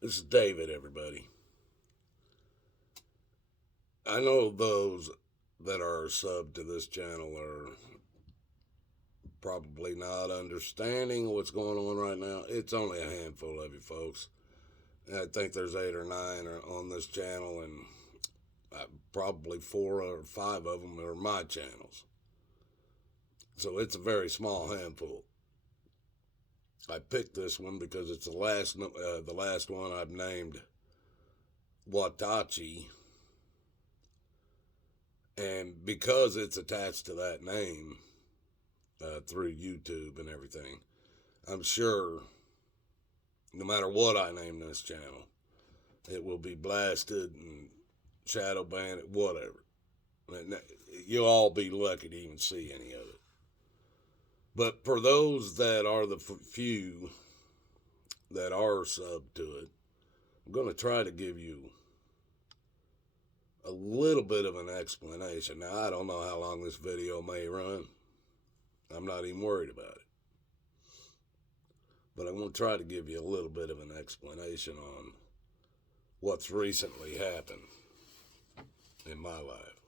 This is David, everybody. I know those that are sub to this channel are probably not understanding what's going on right now. It's only a handful of you folks. I think there's 8 or 9 on this channel, and probably 4 or 5 of them are my channels. So it's a very small handful. I picked this one because it's the last one I've named Watachi, and because it's attached to that name through YouTube and everything, I'm sure no matter what I name this channel, it will be blasted and shadow banned, whatever. You'll all be lucky to even see any of it. But for those that are the few that are sub to it, I'm going to try to give you a little bit of an explanation. Now, I don't know how long this video may run. I'm not even worried about it. But I'm going to try to give you a little bit of an explanation on what's recently happened in my life.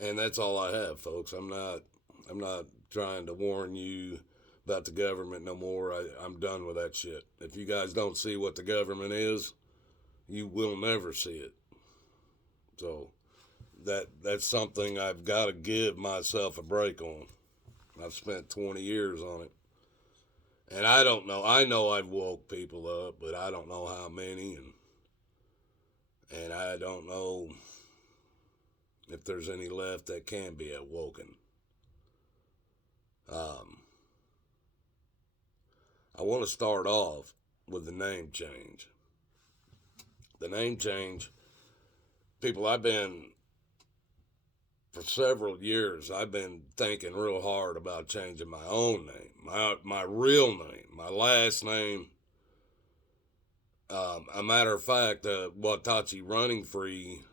And that's all I have, folks. I'm not trying to warn you about the government no more. I'm done with that shit. If you guys don't see what the government is, you will never see it. So that's something I've got to give myself a break on. I've spent 20 years on it. And I don't know. I know I've woke people up, but I don't know how many, and I don't know if there's any left that can be awoken. I want to start off with the name change. The name change, people, for several years, I've been thinking real hard about changing my own name, my real name, my last name. A matter of fact, Watachi Running Free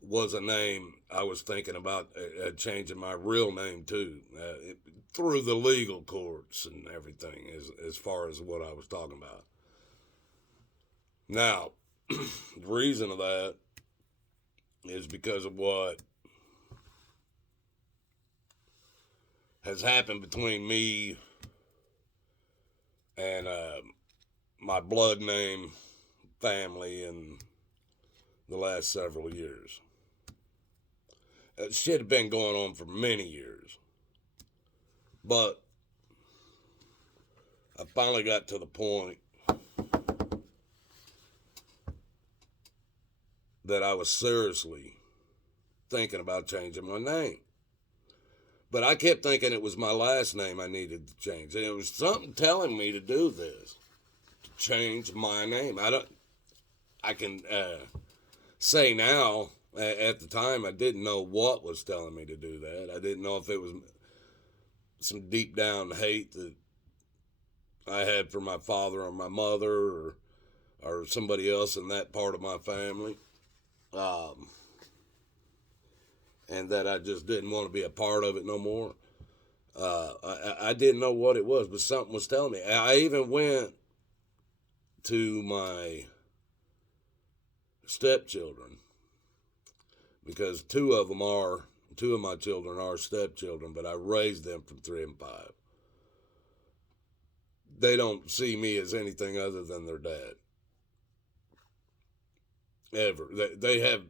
was a name I was thinking about changing my real name to, through the legal courts and everything, as far as what I was talking about. Now, the reason of that is because of what has happened between me and my blood name family in the last several years. Shit had been going on for many years. But I finally got to the point that I was seriously thinking about changing my name. But I kept thinking it was my last name I needed to change. And it was something telling me to do this, to change my name. I can say now, at the time, I didn't know what was telling me to do that. I didn't know if it was some deep down hate that I had for my father or my mother or somebody else in that part of my family. And that I just didn't want to be a part of it no more. I didn't know what it was, but something was telling me. I even went to my stepchildren, because two of my children are stepchildren, but I raised them from 3 and 5. They don't see me as anything other than their dad. Ever. They have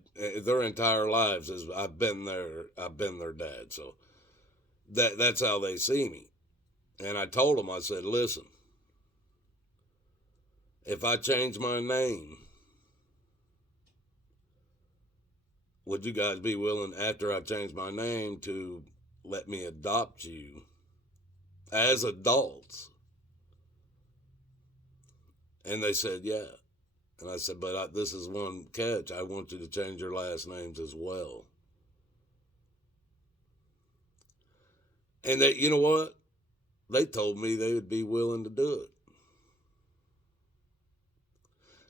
their entire lives as I've been their dad. So that's how they see me. And I told them, I said, listen, if I change my name, would you guys be willing, after I change my name, to let me adopt you as adults? And they said, yeah. And I said, but this is one catch. I want you to change your last names as well. And they, you know what? They told me they would be willing to do it.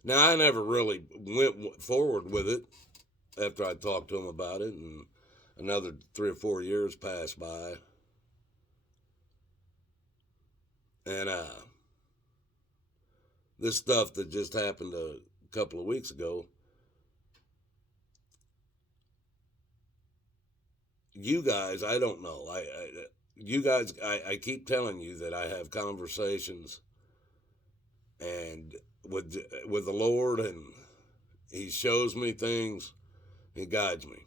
Now, I never really went forward with it after I talked to them about it, and another 3 or 4 years passed by. And this stuff that just happened a couple of weeks ago, you guys, I don't know. You guys, I keep telling you that I have conversations and with the Lord, and He shows me things, He guides me.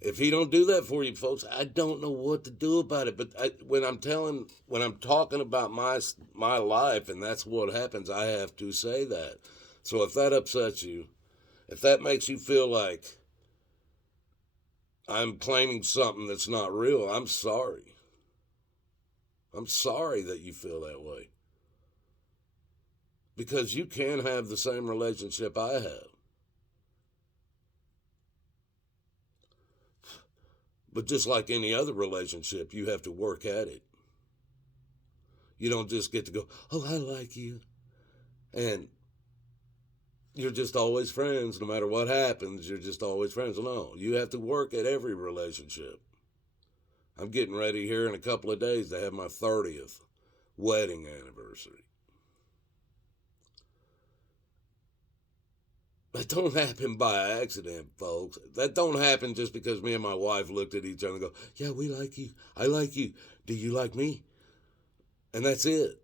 If He don't do that for you, folks, I don't know what to do about it. But when I'm talking about my life, and that's what happens, I have to say that. So if that upsets you, if that makes you feel like I'm claiming something that's not real, I'm sorry. I'm sorry that you feel that way. Because you can have the same relationship I have. But just like any other relationship, you have to work at it. You don't just get to go, oh, I like you. And you're just always friends. No matter what happens, you're just always friends. No, you have to work at every relationship. I'm getting ready here in a couple of days to have my 30th wedding anniversary. That don't happen by accident, folks. That don't happen just because me and my wife looked at each other and go, yeah, we like you. I like you. Do you like me? And that's it.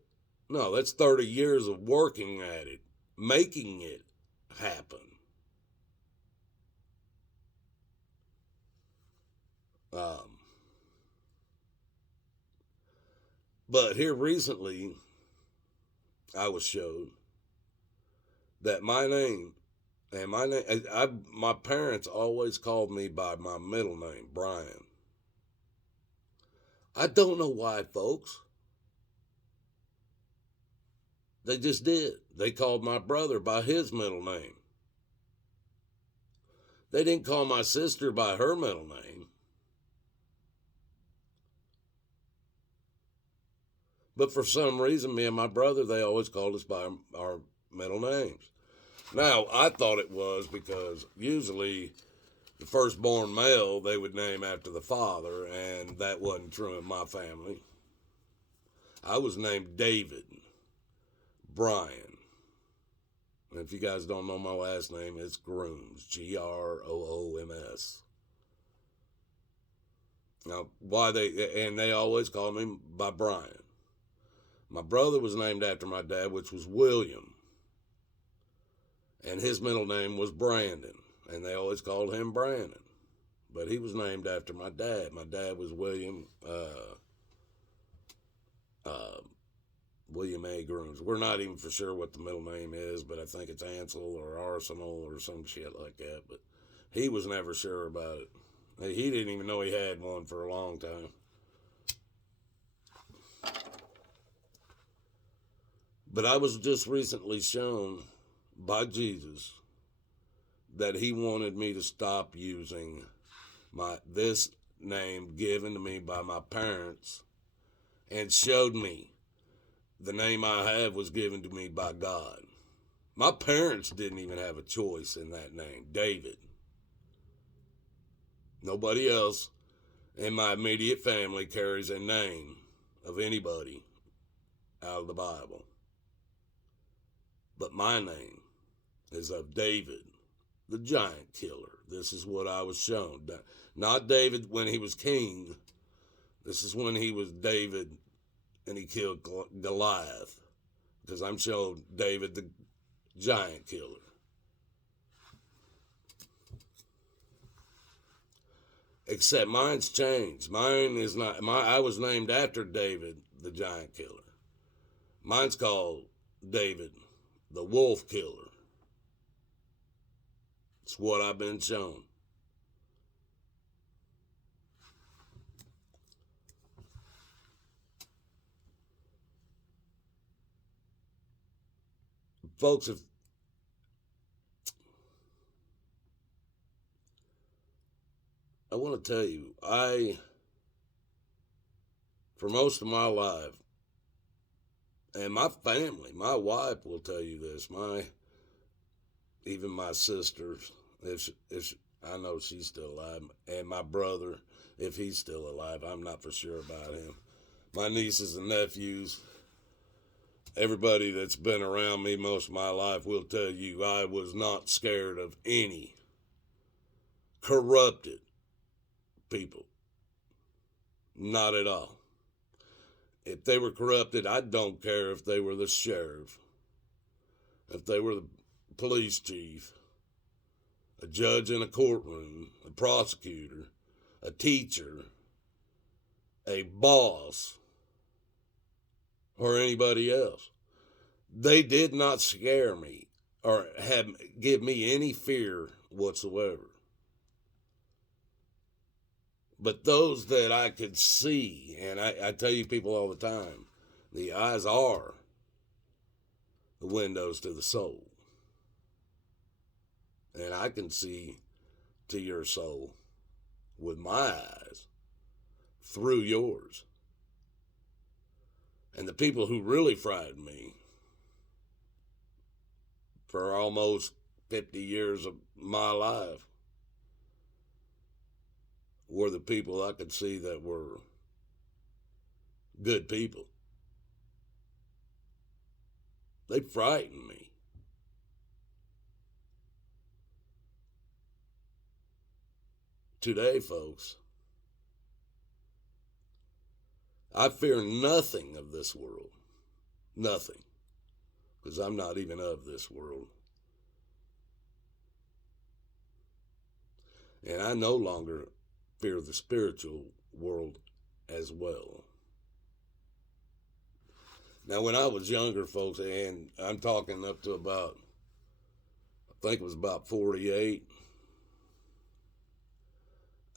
No, that's 30 years of working at it, making it happen. But here recently, I was showed that my name, and my parents always called me by my middle name, Brian. I don't know why, folks. They just did. They called my brother by his middle name. They didn't call my sister by her middle name. But for some reason, me and my brother, they always called us by our middle names. Now, I thought it was because usually the firstborn male, they would name after the father, and that wasn't true in my family. I was named David Brian. And if you guys don't know my last name, it's Grooms, Grooms. Now, they always called me by Brian. My brother was named after my dad, which was William. And his middle name was Brandon. And they always called him Brandon. But he was named after my dad. My dad was William A. Grooms. We're not even for sure what the middle name is, but I think it's Ansel or Arsenal or some shit like that. But he was never sure about it. He didn't even know he had one for a long time. But I was just recently shown by Jesus that He wanted me to stop using this name given to me by my parents, and showed me the name I have was given to me by God. My parents didn't even have a choice in that name, David. Nobody else in my immediate family carries a name of anybody out of the Bible. But my name is of David, the giant killer. This is what I was shown. Not David when he was king. This is when he was David and he killed Goliath. Because I'm shown David, the giant killer. Except mine's changed. Mine is not. I was named after David, the giant killer. Mine's called David, the wolf killer. It's what I've been shown. Folks, I want to tell you, for most of my life, and my family, my wife will tell you this, even my sisters, if I know she's still alive, and my brother, if he's still alive, I'm not for sure about him. My nieces and nephews, Everybody that's been around me most of my life will tell you I was not scared of any corrupted people. Not at all. If they were corrupted, I don't care if they were the sheriff, if they were the police chief, a judge in a courtroom, a prosecutor, a teacher, a boss, or anybody else. They did not scare me or give me any fear whatsoever. But those that I could see, and I tell you people all the time, the eyes are the windows to the soul. And I can see to your soul with my eyes through yours. And the people who really frightened me for almost 50 years of my life were the people I could see that were good people. They frightened me. Today, folks, I fear nothing of this world. Nothing. Because I'm not even of this world. And I no longer fear the spiritual world as well. Now, when I was younger, folks, and I'm talking up to about, I think it was about 48,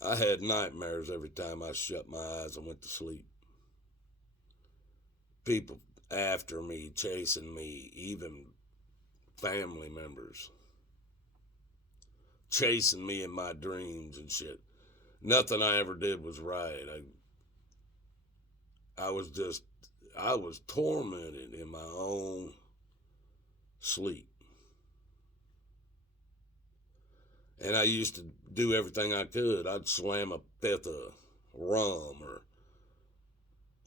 I had nightmares every time I shut my eyes and went to sleep. People after me, chasing me, even family members chasing me in my dreams and shit. Nothing I ever did was right. I was tormented in my own sleep. And I used to do everything I could. I'd slam a fifth of rum or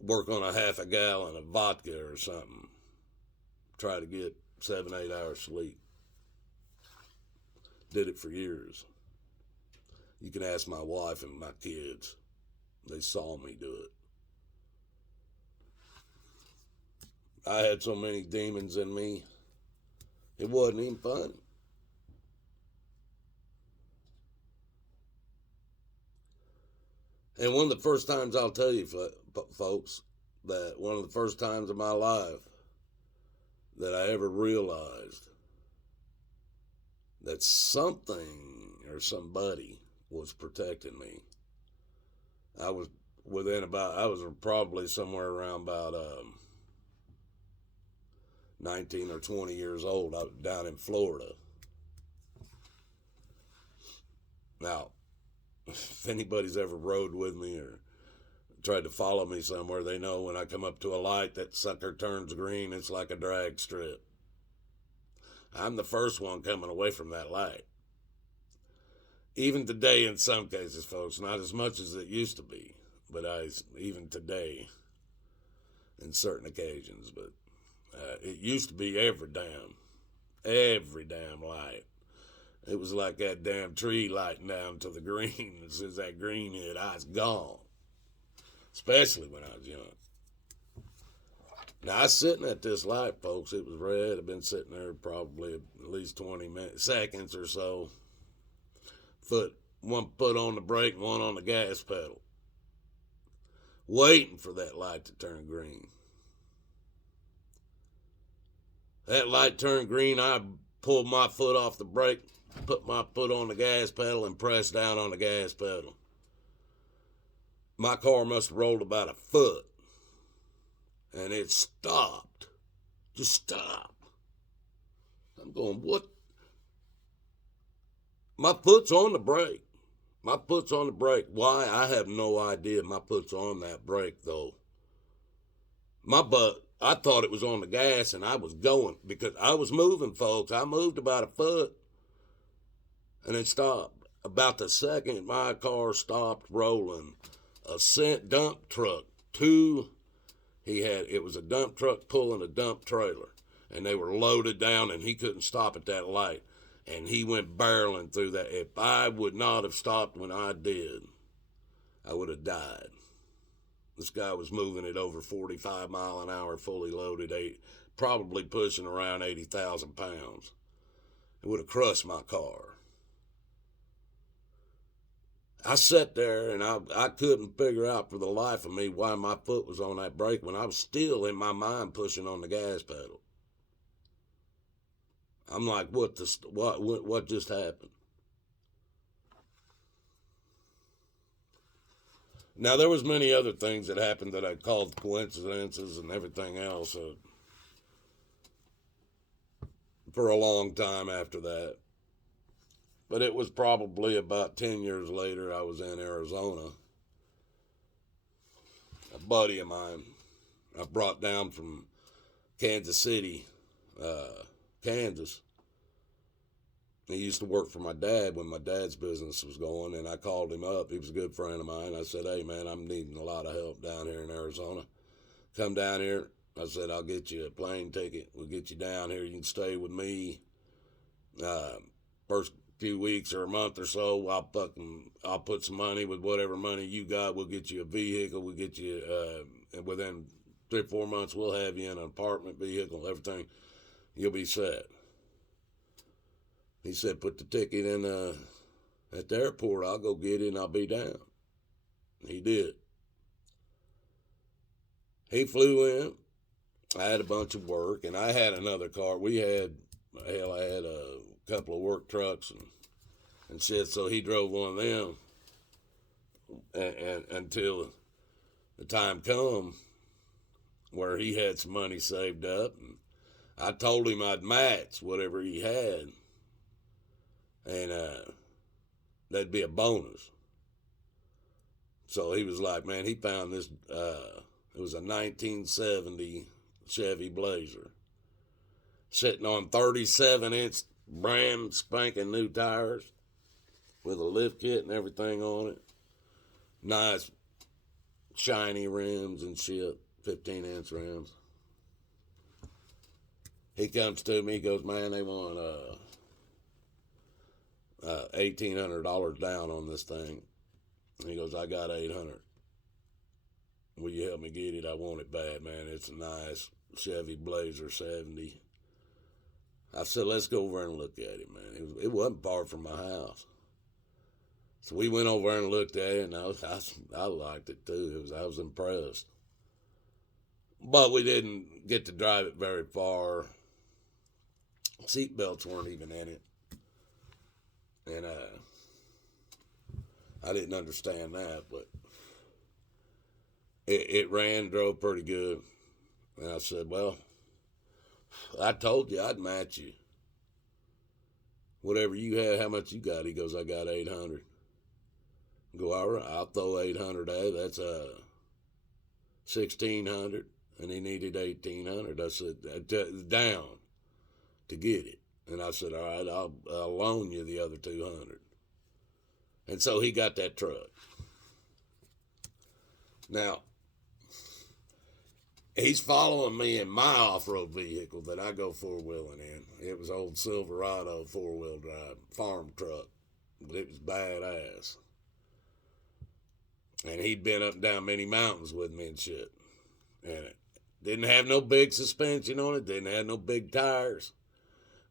work on a half a gallon of vodka or something. Try to get 7-8 hours sleep. Did it for years. You can ask my wife and my kids. They saw me do it. I had so many demons in me, it wasn't even funny. And one of the first times, I'll tell you, folks, that one of the first times in my life that I ever realized that something or somebody was protecting me. I was probably somewhere around about 19 or 20 years old, down in Florida. Now, if anybody's ever rode with me or tried to follow me somewhere, they know when I come up to a light, that sucker turns green. It's like a drag strip. I'm the first one coming away from that light. Even today, in some cases, folks, not as much as it used to be, but even today, in certain occasions, but it used to be every damn light. It was like that damn tree lighting down to the green. As soon as that green hit, I was gone. Especially when I was young. Now, I was sitting at this light, folks. It was red. I've been sitting there probably at least 20 seconds or so. One foot on the brake and one on the gas pedal. Waiting for that light to turn green. That light turned green, I pulled my foot off the brake, put my foot on the gas pedal, and pressed down on the gas pedal. My car must have rolled about a foot. And it stopped. Just stopped. I'm going, what? My foot's on the brake. My foot's on the brake. Why? I have no idea. My foot's on that brake, though. I thought it was on the gas, and I was going, because I was moving, folks. I moved about a foot, and it stopped. About the second my car stopped rolling, a dump truck, 2 It was a dump truck pulling a dump trailer, and they were loaded down, and he couldn't stop at that light. And he went barreling through that. If I would not have stopped when I did, I would have died. This guy was moving at over 45 mile an hour, fully loaded, probably pushing around 80,000 pounds. It would have crushed my car. I sat there and I couldn't figure out for the life of me why my foot was on that brake when I was still in my mind pushing on the gas pedal. I'm like, what just happened? Now, there was many other things that happened that I called coincidences and everything else for a long time after that. But it was probably about 10 years later, I was in Arizona. A buddy of mine I brought down from Kansas City, Kansas. He used to work for my dad when my dad's business was going, and I called him up. He was a good friend of mine. I said, hey, man, I'm needing a lot of help down here in Arizona. Come down here. I said, I'll get you a plane ticket. We'll get you down here. You can stay with me. First few weeks or a month or so, I'll put some money with whatever money you got. We'll get you a vehicle. We'll get you, and within 3 or 4 months, we'll have you in an apartment, vehicle, everything. You'll be set. He said, put the ticket in at the airport. I'll go get it and I'll be down. He did. He flew in. I had a bunch of work, and I had another car. I had a couple of work trucks and shit, so he drove one of them and until the time come where he had some money saved up, and I told him I'd match whatever he had, and that'd be a bonus. So he was like, man, he found this, it was a 1970 Chevy Blazer sitting on 37-inch brand spanking new tires with a lift kit and everything on it. Nice shiny rims and shit, 15-inch rims. He comes to me, he goes, man, they want $1,800 down on this thing. He goes, I got $800. Will you help me get it? I want it bad, man. It's a nice Chevy Blazer 70. I said, let's go over and look at it, man. It wasn't far from my house. So we went over and looked at it, and I liked it too. I was impressed. But we didn't get to drive it very far. Seat belts weren't even in it. And I didn't understand that, but it drove pretty good. And I said, well, I told you I'd match you. Whatever you had, how much you got? He goes, I got 800. I go, all right, I'll throw 800 at it. That's 1,600. And he needed 1,800. I said, down to get it. And I said, all right, I'll loan you the other 200. And so he got that truck. Now, he's following me in my off-road vehicle that I go four-wheeling in. It was old Silverado four-wheel drive farm truck, but it was badass. And he'd been up and down many mountains with me and shit. And it didn't have no big suspension on it, didn't have no big tires,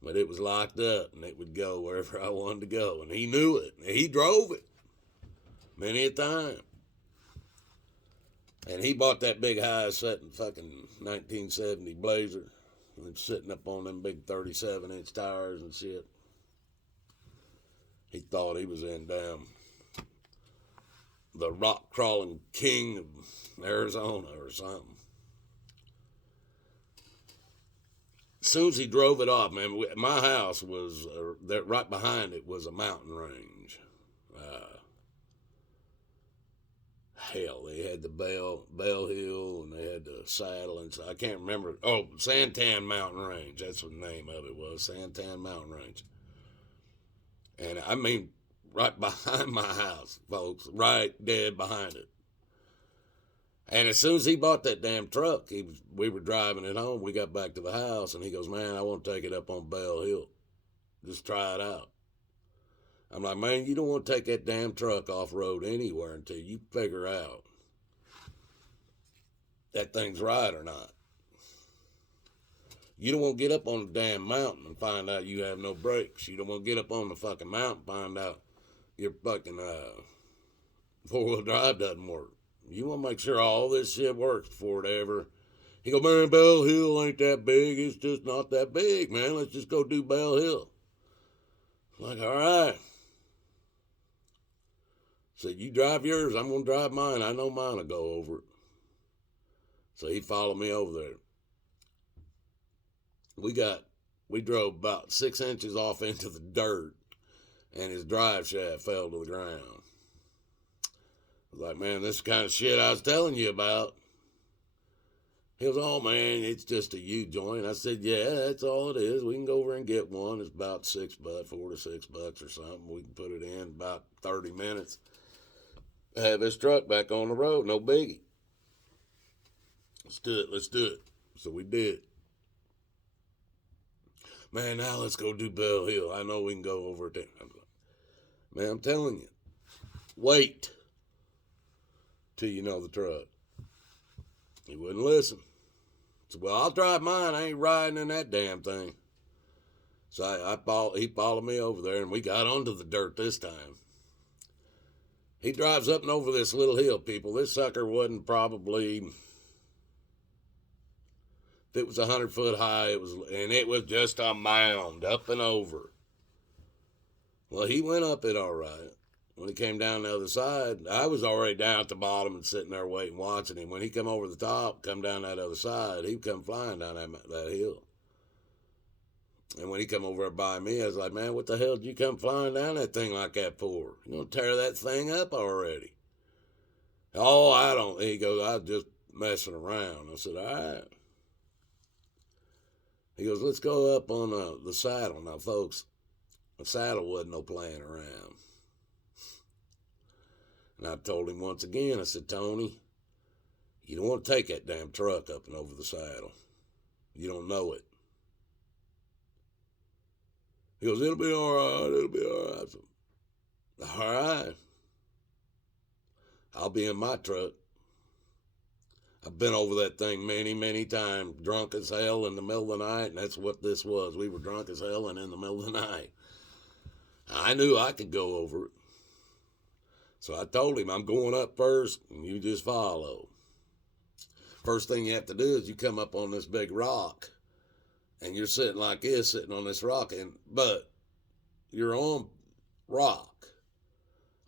but it was locked up and it would go wherever I wanted to go. And he knew it. And he drove it many a time. And he bought that big high-setting fucking 1970 Blazer. And sitting up on them big 37-inch tires and shit. He thought he was in damn the rock-crawling king of Arizona or something. As soon as he drove it off, man, my house was, right behind it was a mountain range. Hell, they had the Bell Hill, and they had the Saddle, and I can't remember. Oh, Santan Mountain Range. That's what the name of it was, Santan Mountain Range. And I mean, right behind my house, folks, right dead behind it. And as soon as he bought that damn truck, we were driving it home. We got back to the house, and he goes, man, I want to take it up on Bell Hill. Just try it out. I'm like, man, you don't want to take that damn truck off-road anywhere until you figure out that thing's right or not. You don't want to get up on the damn mountain and find out you have no brakes. You don't want to get up on the fucking mountain and find out your fucking four-wheel drive doesn't work. You want to make sure all this shit works before it ever. He go, man, Bell Hill ain't that big. It's just not that big, man. Let's just go do Bell Hill. I'm like, all right. Said, you drive yours, I'm going to drive mine. I know mine will go over it. So he followed me over there. We drove about 6 inches off into the dirt, and his drive shaft fell to the ground. I was like, man, this is the kind of shit I was telling you about. He goes, oh, man, it's just a U-joint. I said, yeah, that's all it is. We can go over and get one. It's about $6, $4 to $6 or something. We can put it in about 30 minutes. Have this truck back on the road. No biggie. Let's do it. So we did. Man, now let's go do Bell Hill. I know we can go over there. Man, I'm telling you. Wait till you know the truck. He wouldn't listen. So, well, I'll drive mine. I ain't riding in that damn thing. So he followed me over there, and we got onto the dirt this time. He drives up and over this little hill, people. This sucker wasn't probably, if it was 100 foot high, it was just a mound up and over. Well, he went up it all right. When he came down the other side, I was already down at the bottom and sitting there waiting, watching him. When he come over the top, come down that other side, he'd come flying down that hill. And when he come over by me, I was like, man, what the hell did you come flying down that thing like that for? You gonna tear that thing up already? Oh, I don't. He goes, I was just messing around. I said, all right. He goes, let's go up on the saddle. Now, folks, the saddle wasn't no playing around. And I told him once again, I said, Tony, you don't want to take that damn truck up and over the saddle. You don't know it. He goes, it'll be all right, it'll be all right. I said, all right. I'll be in my truck. I've been over that thing many, many times, drunk as hell in the middle of the night, and that's what this was. We were drunk as hell and in the middle of the night. I knew I could go over it. So I told him, I'm going up first, and you just follow. First thing you have to do is you come up on this big rock, and you're sitting like this, sitting on this rock, but you're on rock.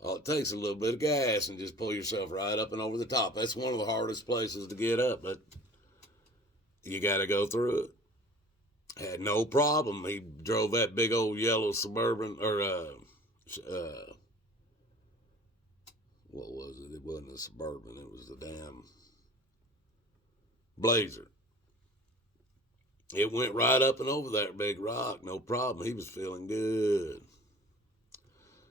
All it takes a little bit of gas and just pull yourself right up and over the top. That's one of the hardest places to get up, but you got to go through it. Had no problem. He drove that big old yellow Suburban, or what was it? It wasn't a Suburban. It was the damn Blazer. It went right up and over that big rock, no problem. He was feeling good.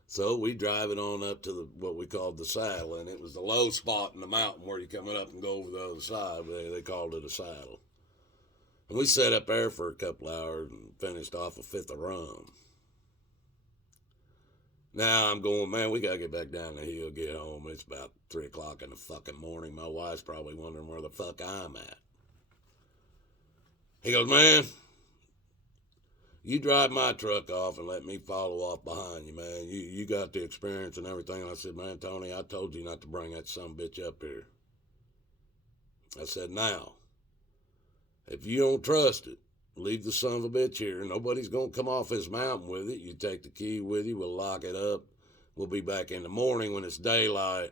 So we drive it on up to what we called the saddle, and it was the low spot in the mountain where you're coming up and go over the other side. They called it a saddle. And we sat up there for a couple hours and finished off a fifth of rum. Now I'm going, man, we got to get back down the hill, get home. It's about 3 o'clock in the fucking morning. My wife's probably wondering where the fuck I'm at. He goes, man, you drive my truck off and let me follow off behind you, man. You got the experience and everything. I said, man, Tony, I told you not to bring that sumbitch up here. I said, now, if you don't trust it, leave the son of a bitch here. Nobody's going to come off this mountain with it. You take the key with you. We'll lock it up. We'll be back in the morning when it's daylight.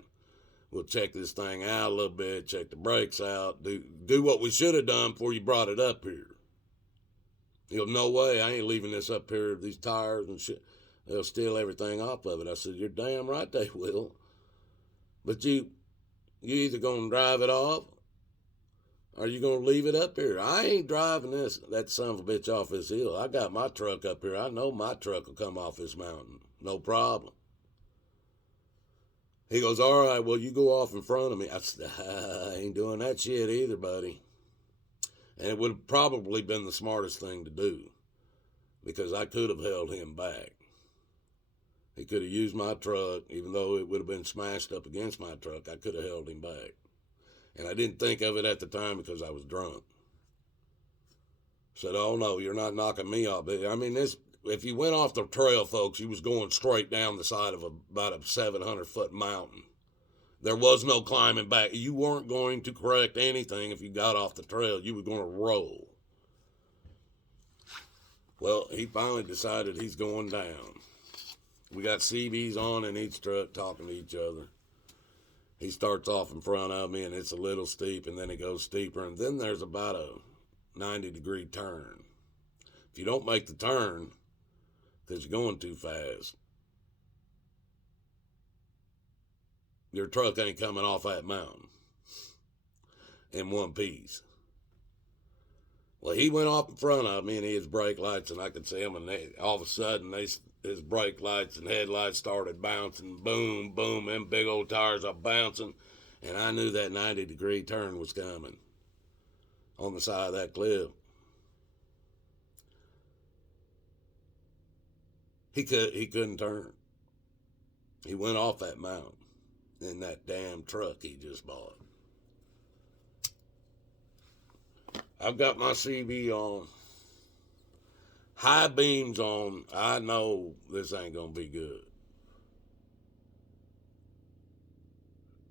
We'll check this thing out a little bit, check the brakes out, do what we should have done before you brought it up here. He goes, no way, I ain't leaving this up here, these tires and shit. They'll steal everything off of it. I said, you're damn right they will. But you either going to drive it off or you going to leave it up here. I ain't driving that son of a bitch off this hill. I got my truck up here. I know my truck will come off this mountain. No problem. He goes, all right, well, you go off in front of me. I said, I ain't doing that shit either, buddy. And it would have probably been the smartest thing to do because I could have held him back. He could have used my truck, even though it would have been smashed up against my truck. I could have held him back. And I didn't think of it at the time because I was drunk. Said, oh, no, you're not knocking me off. I mean, if you went off the trail, folks, you was going straight down the side of about a 700-foot mountain. There was no climbing back. You weren't going to correct anything if you got off the trail. You were going to roll. Well, he finally decided he's going down. We got CBs on in each truck talking to each other. He starts off in front of me, and it's a little steep, and then it goes steeper, and then there's about a 90-degree turn. If you don't make the turn, because you're going too fast, your truck ain't coming off that mountain in one piece. Well, he went off in front of me, and he had brake lights, and I could see him, and all of a sudden, his brake lights and headlights started bouncing. Boom, boom, them big old tires are bouncing, and I knew that 90-degree turn was coming on the side of that cliff. He couldn't turn. He went off that mountain in that damn truck he just bought. I've got my CB on, high beams on. I know this ain't gonna be good.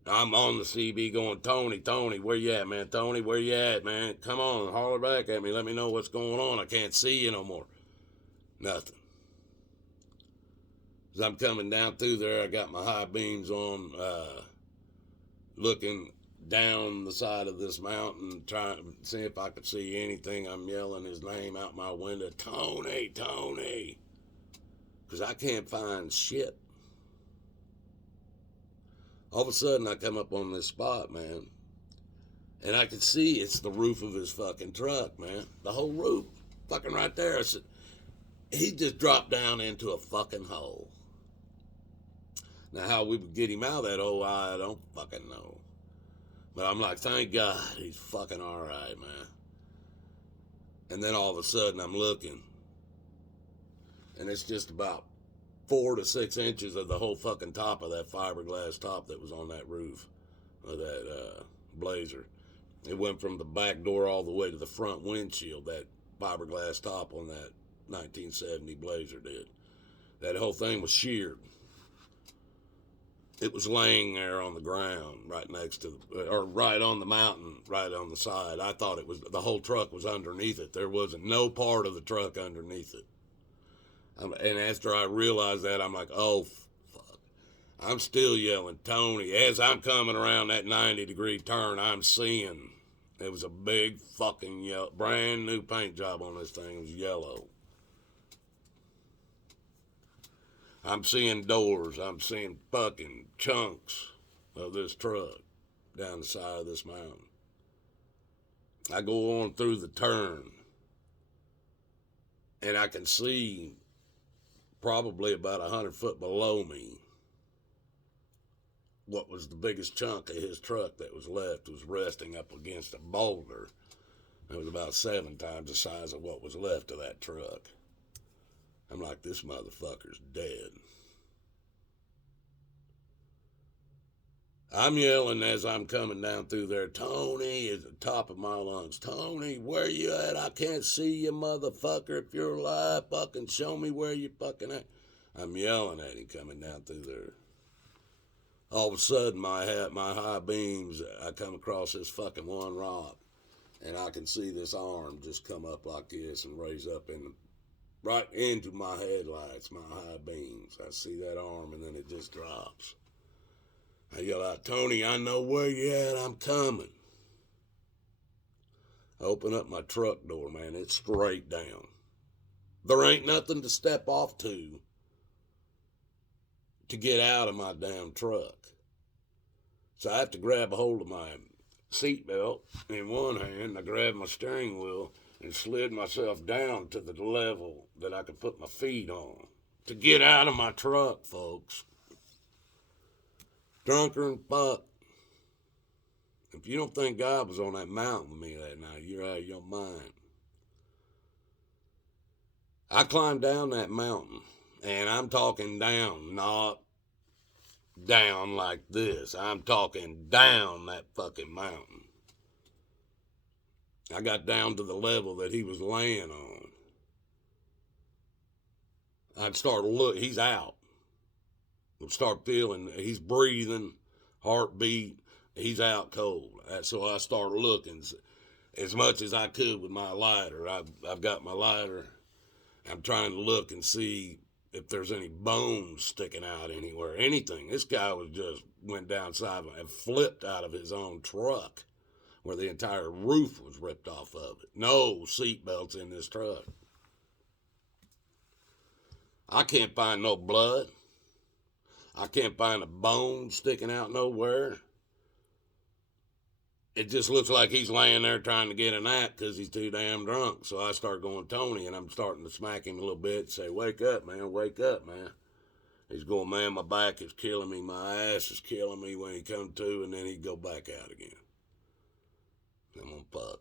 I'm on the CB going, Tony, where you at, man? Tony, where you at, man? Come on, holler back at me. Let me know what's going on. I can't see you no more. Nothing. As I'm coming down through there, I got my high beams on, looking down the side of this mountain, trying to see if I could see anything. I'm yelling his name out my window, Tony, because I can't find shit. All of a sudden, I come up on this spot, man, and I can see it's the roof of his fucking truck, man. The whole roof, fucking right there. I said, he just dropped down into a fucking hole. Now, how we would get him out of that hole, I don't fucking know. But I'm like, thank God, he's fucking all right, man. And then all of a sudden, I'm looking, and it's just about 4 to 6 inches of the whole fucking top of that fiberglass top that was on that roof of that Blazer. It went from the back door all the way to the front windshield, that fiberglass top on that 1970 Blazer did. That whole thing was sheared. It was laying there on the ground right next to, or right on the mountain, right on the side. I thought it was, the whole truck was underneath it. There wasn't no part of the truck underneath it. And after I realized that, I'm like, oh, fuck. I'm still yelling, Tony. As I'm coming around that 90-degree turn, I'm seeing it was a big fucking yellow, brand new paint job on this thing. It was yellow. I'm seeing doors. I'm seeing fucking chunks of this truck down the side of this mountain. I go on through the turn, and I can see probably about 100 foot below me what was the biggest chunk of his truck that was left was resting up against a boulder. It was about 7 times the size of what was left of that truck. I'm like, this motherfucker's dead. I'm yelling as I'm coming down through there, Tony, at the top of my lungs. Tony, where you at? I can't see you, motherfucker. If you're alive, fucking show me where you fucking at. I'm yelling at him coming down through there. All of a sudden, my high beams, I come across this fucking one rock, and I can see this arm just come up like this and raise up right into my headlights, my high beams. I see that arm, and then it just drops. I yell out, Tony, I know where you at. I'm coming. I open up my truck door, man. It's straight down. There ain't nothing to step off to get out of my damn truck. So I have to grab a hold of my seatbelt in one hand. I grabbed my steering wheel and slid myself down to the level that I could put my feet on to get out of my truck, folks. drunker than fuck. If you don't think God was on that mountain with me that night, you're out of your mind. I climbed down that mountain, and I'm talking down, not down like this. I'm talking down that fucking mountain. I got down to the level that he was laying on. I'd start to look, he's out. I'd start feeling, he's breathing, heartbeat, he's out cold. So I started looking as much as I could with my lighter. I've got my lighter. I'm trying to look and see if there's any bones sticking out anywhere, anything. This guy went downside and flipped out of his own truck where the entire roof was ripped off of it. No seatbelts in this truck. I can't find no blood. I can't find a bone sticking out nowhere. It just looks like he's laying there trying to get a nap because he's too damn drunk. So I start going, Tony, and I'm starting to smack him a little bit and say, wake up, man, wake up, man. He's going, man, my back is killing me, my ass is killing me when he come to, and then he'd go back out again. I'm gonna fuck.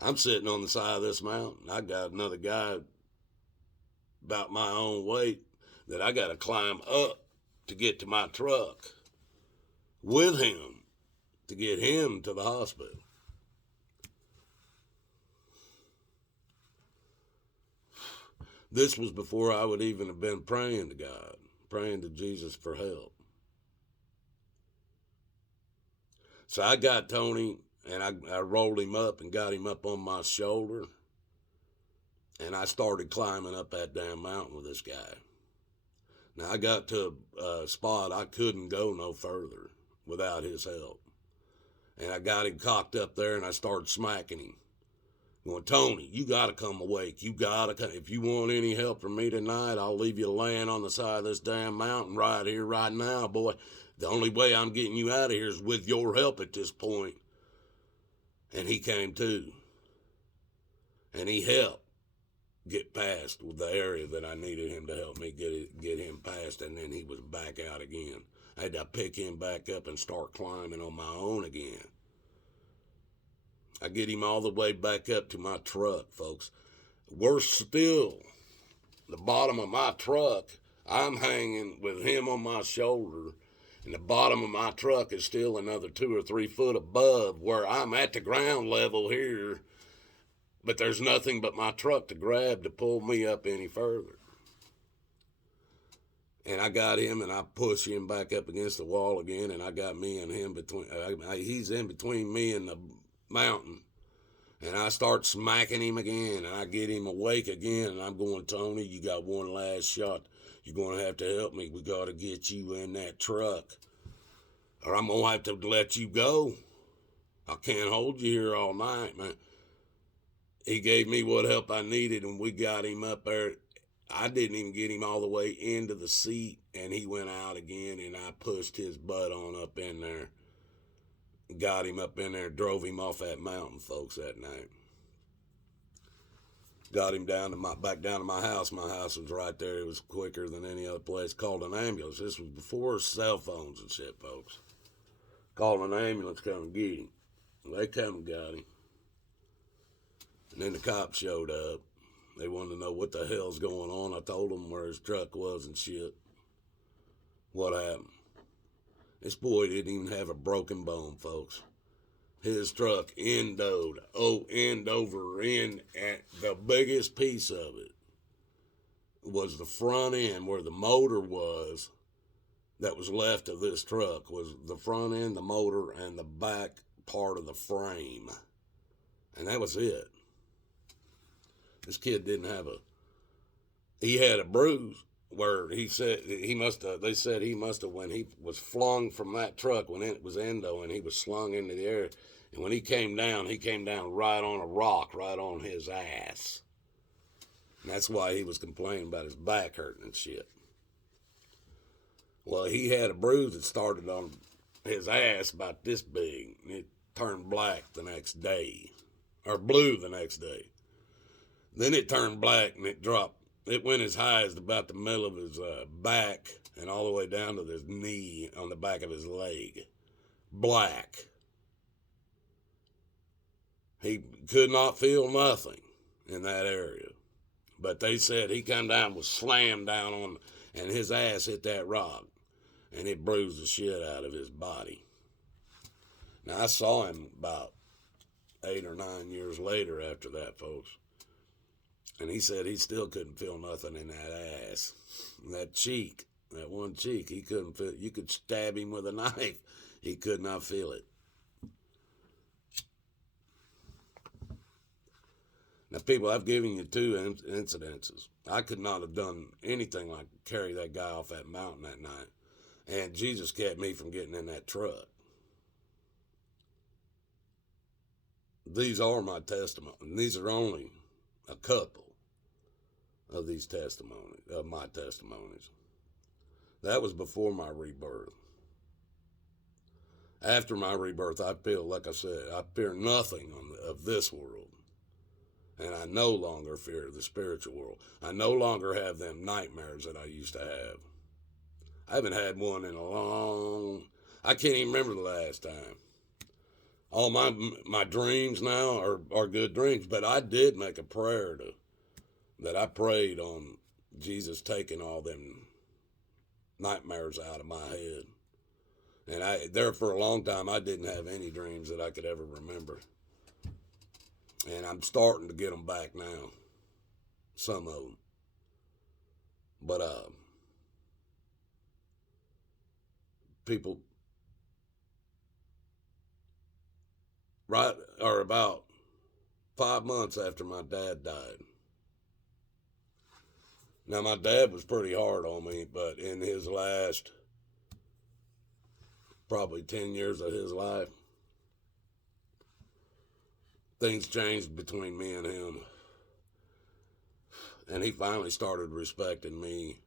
I'm sitting on the side of this mountain. I got another guy about my own weight that I got to climb up to get to my truck with him to get him to the hospital. This was before I would even have been praying to God, praying to Jesus for help. So I got Tony, and I rolled him up and got him up on my shoulder, and I started climbing up that damn mountain with this guy. Now, I got to a spot I couldn't go no further without his help. And I got him cocked up there, and I started smacking him. Going, Tony, you got to come awake. You got to come. If you want any help from me tonight, I'll leave you laying on the side of this damn mountain right here, right now, boy. The only way I'm getting you out of here is with your help at this point. And he came to. And he helped get past with the area that I needed him to help me get him past, and then he was back out again. I had to pick him back up and start climbing on my own again. I get him all the way back up to my truck, folks. Worse still, the bottom of my truck, I'm hanging with him on my shoulder, and the bottom of my truck is still another 2 or 3 foot above where I'm at the ground level here, but there's nothing but my truck to grab to pull me up any further. And I got him, and I push him back up against the wall again, and I got me and him between. He's in between me and the mountain, and I start smacking him again, and I get him awake again, and I'm going, Tony, you got one last shot. You're going to have to help me. We got to get you in that truck, or I'm going to have to let you go. I can't hold you here all night, man. He gave me what help I needed, and we got him up there. I didn't even get him all the way into the seat, and he went out again, and I pushed his butt on up in there. Got him up in there, drove him off that mountain, folks, that night. Got him back down to my house. My house was right there. It was quicker than any other place. Called an ambulance. This was before cell phones and shit, folks. Called an ambulance, come and get him. They come and got him. And then the cops showed up. They wanted to know what the hell's going on. I told them where his truck was and shit. What happened? This boy didn't even have a broken bone, folks. His truck end over end, and the biggest piece of it was the front end where the motor was that was left of this truck, was the front end, the motor, and the back part of the frame. And that was it. This kid didn't have he had a bruise where they said he must have, when he was flung from that truck, when it was endo and he was slung into the air, and when he came down right on a rock, right on his ass. And that's why he was complaining about his back hurting and shit. Well, he had a bruise that started on his ass about this big, and it turned black the next day, or blue the next day. Then it turned black and it dropped. It went as high as about the middle of his back, and all the way down to his knee on the back of his leg. Black. He could not feel nothing in that area. But they said he come down, was slammed down on, and his ass hit that rock, and it bruised the shit out of his body. Now, I saw him about 8 or 9 years later after that, folks. And he said he still couldn't feel nothing in that ass. And that cheek, that one cheek, he couldn't feel. You could stab him with a knife. He could not feel it. Now, people, I've given you 2 incidences. I could not have done anything like carry that guy off that mountain that night. And Jesus kept me from getting in that truck. These are my testimonies. These are only a couple of these testimonies, of my testimonies. That was before my rebirth. After my rebirth, I feel, like I said, I fear nothing of this world. And I no longer fear the spiritual world. I no longer have them nightmares that I used to have. I haven't had one in a long... I can't even remember the last time. All my dreams now are good dreams. But I did make a prayer that I prayed on Jesus taking all them nightmares out of my head. And there for a long time, I didn't have any dreams that I could ever remember. And I'm starting to get them back now. Some of them. But, people, right, or about 5 months after my dad died. Now, my dad was pretty hard on me, but in his last, probably 10 years of his life, things changed between me and him. And he finally started respecting me.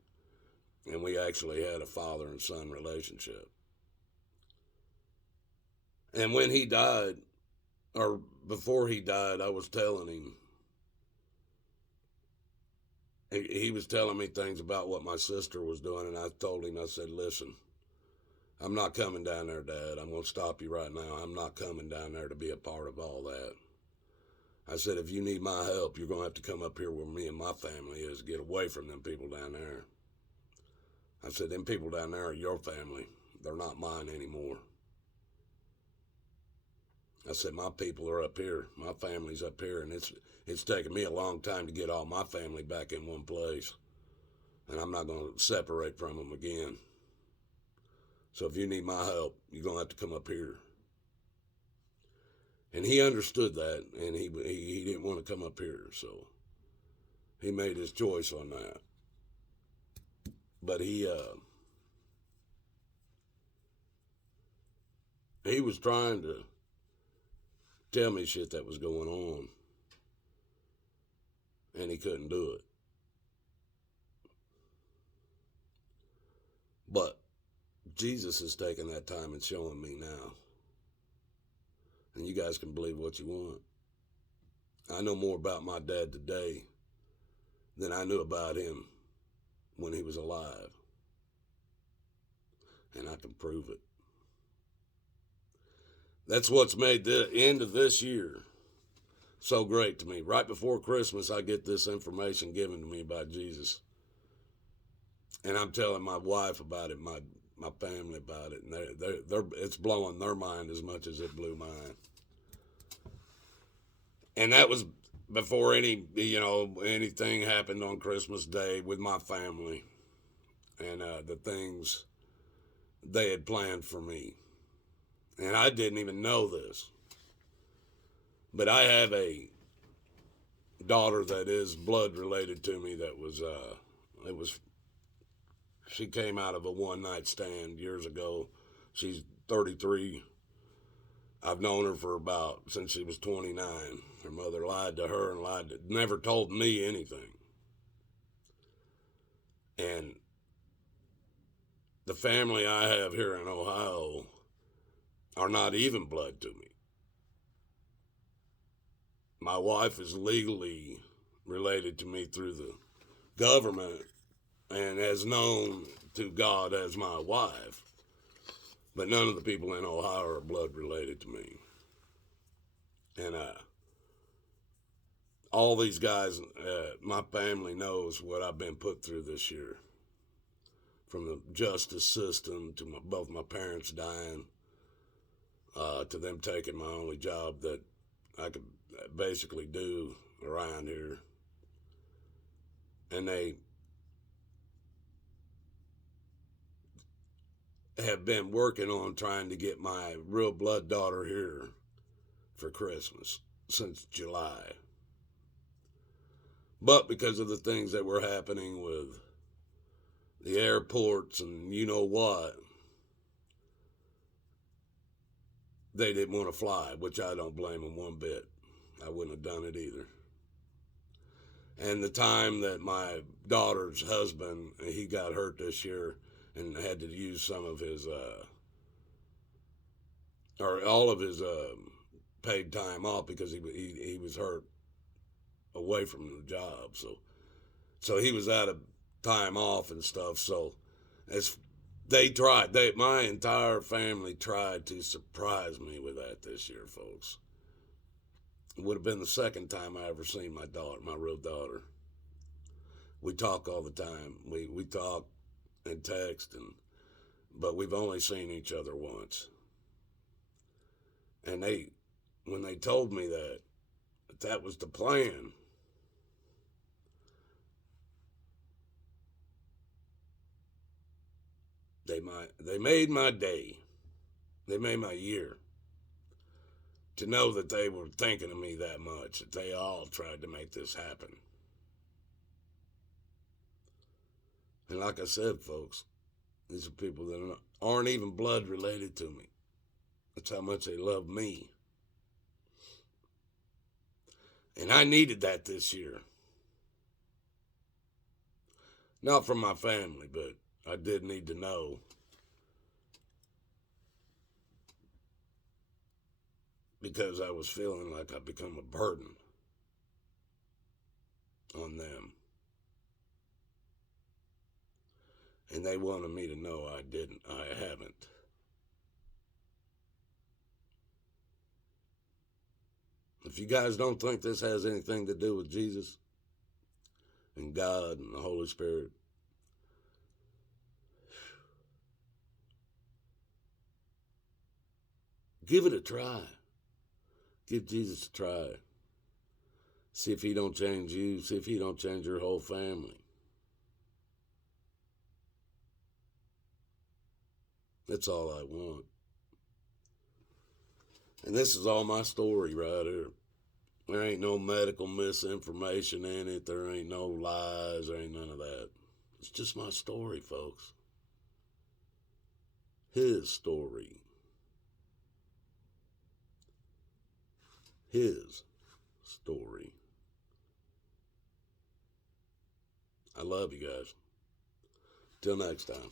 And we actually had a father and son relationship. And when he died, or before he died, I was telling him, he was telling me things about what my sister was doing. And I told him, I said, listen, I'm not coming down there, Dad. I'm going to stop you right now. I'm not coming down there to be a part of all that. I said, if you need my help, you're going to have to come up here where me and my family is, get away from them people down there. I said, them people down there are your family. They're not mine anymore. I said, my people are up here. My family's up here, and it's taken me a long time to get all my family back in one place. And I'm not going to separate from them again. So if you need my help, you're going to have to come up here. And he understood that, and he didn't want to come up here, so he made his choice on that. But he was trying to tell me shit that was going on, and he couldn't do it. But Jesus is taking that time and showing me now. And you guys can believe what you want. I know more about my dad today than I knew about him when he was alive. And I can prove it. That's what's made the end of this year so great to me. Right before Christmas, I get this information given to me by Jesus. And I'm telling my wife about it, my family about it, and it's blowing their mind as much as it blew mine. And that was before anything happened on Christmas Day with my family and the things they had planned for me. And I didn't even know this. But I have a daughter that is blood related to me that she came out of a one-night stand years ago. She's 33. I've known her since she was 29. Her mother lied to her and never told me anything. And the family I have here in Ohio are not even blood to me. My wife is legally related to me through the government and as known to God as my wife. But none of the people in Ohio are blood related to me. And all these guys, my family knows what I've been put through this year. From the justice system to both my parents dying, to them taking my only job that I could basically do around here. And they have been working on trying to get my real blood daughter here for Christmas since July. But because of the things that were happening with the airports and you know what, they didn't want to fly, which I don't blame them one bit. I wouldn't have done it either. And the time that my daughter's husband, he got hurt this year and had to use some of his, or all of his paid time off because he was hurt away from the job. So he was out of time off and stuff. So as my entire family tried to surprise me with that this year, folks. It would have been the second time I ever seen my daughter, my real daughter. We talk all the time. We talk and text, but we've only seen each other once. And when they told me that was the plan, they made my day. They made my year. To know that they were thinking of me that much, that they all tried to make this happen. And like I said, folks, these are people that aren't even blood related to me. That's how much they love me. And I needed that this year. Not from my family, but I did need to know. Because I was feeling like I'd become a burden on them. And they wanted me to know I didn't. I haven't. If you guys don't think this has anything to do with Jesus and God and the Holy Spirit, give it a try. Give Jesus a try. See if he don't change you. See if he don't change your whole family. That's all I want. And this is all my story right here. There ain't no medical misinformation in it. There ain't no lies. There ain't none of that. It's just my story, folks. His story. His story. I love you guys. Till next time.